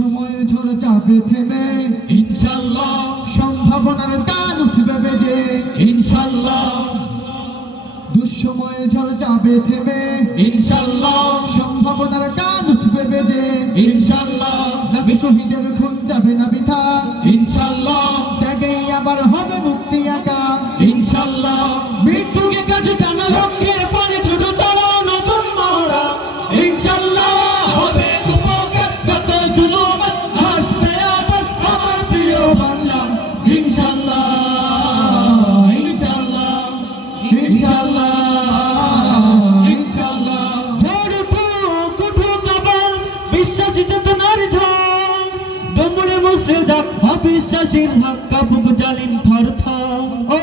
দুঃসময়ের ঝড় যাবে থেমে। ইনশাল্লাহ। সম্ভাবনার গান উঠবে বেজে। ইনশাল্লাহ। দুঃসময়ের ঝড় যাবে থেমে। ইনশাল্লাহ। সম্ভাবনার গান উঠবে বেজে। ইনশাল্লাহ। নবী শহীদের খুন যাবে না বিথা। ইনশাল্লাহ। ত্যাগেই আবার হবে মুক্তি একা। ইনশাল্লাহ। মৃত্যুকে কাছে মুছে যাক অবিশ্বাসীর ভাগ কাপুক জালিম থর ও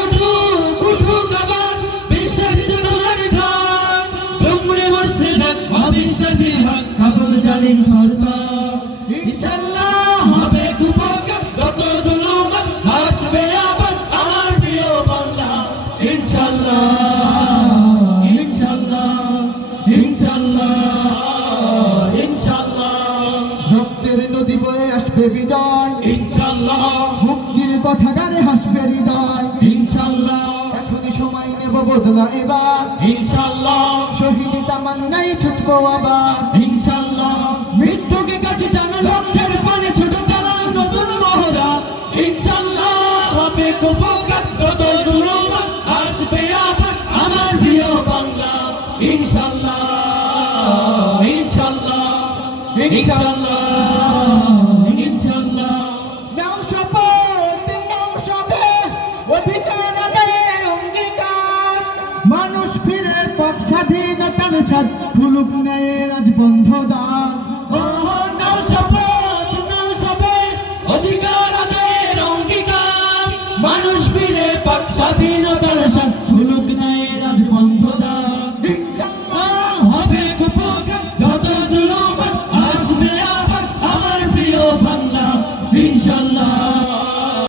উঠুক উঠুক আবার বিশ্বাসী চেতনার ঝড় ডমরে মুছে যাক অবিশ্বাসীর ভাগ কাপুক জালিম থর থর। আসবে বিজয়। ইনশাল্লাহ মুক্তির কথা গানে হাসবে হৃদয়। ইনশাল্লাহ এখনই সময় নেব বদলা এবার। ইনশাল্লাহ শহীদ তামান্নাই ছুটবো আবার। ইনশাল্লাহ মৃত্যুকে কাছে টানা লক্ষ্যের পানে ছোট চালা নতুন মহড়া। ইনশাল্লাহ হবে কুপকার যত জুলুম আসবে আবার আমার প্রিয় বাংলা। ইনশাল্লাহ ইনশাল্লাহ ইনশাল্লাহ সাদ খুলুক নেয় বন্ধ ও অধিকার মানুষ ফিরে পাক স্বাধীনতার সাদ খুলুক নেয় আজ বন্ধ হবে কুপোকার যত জুলুম আসবে আবার, আমার প্রিয় বাংলা ইনশাল্লাহ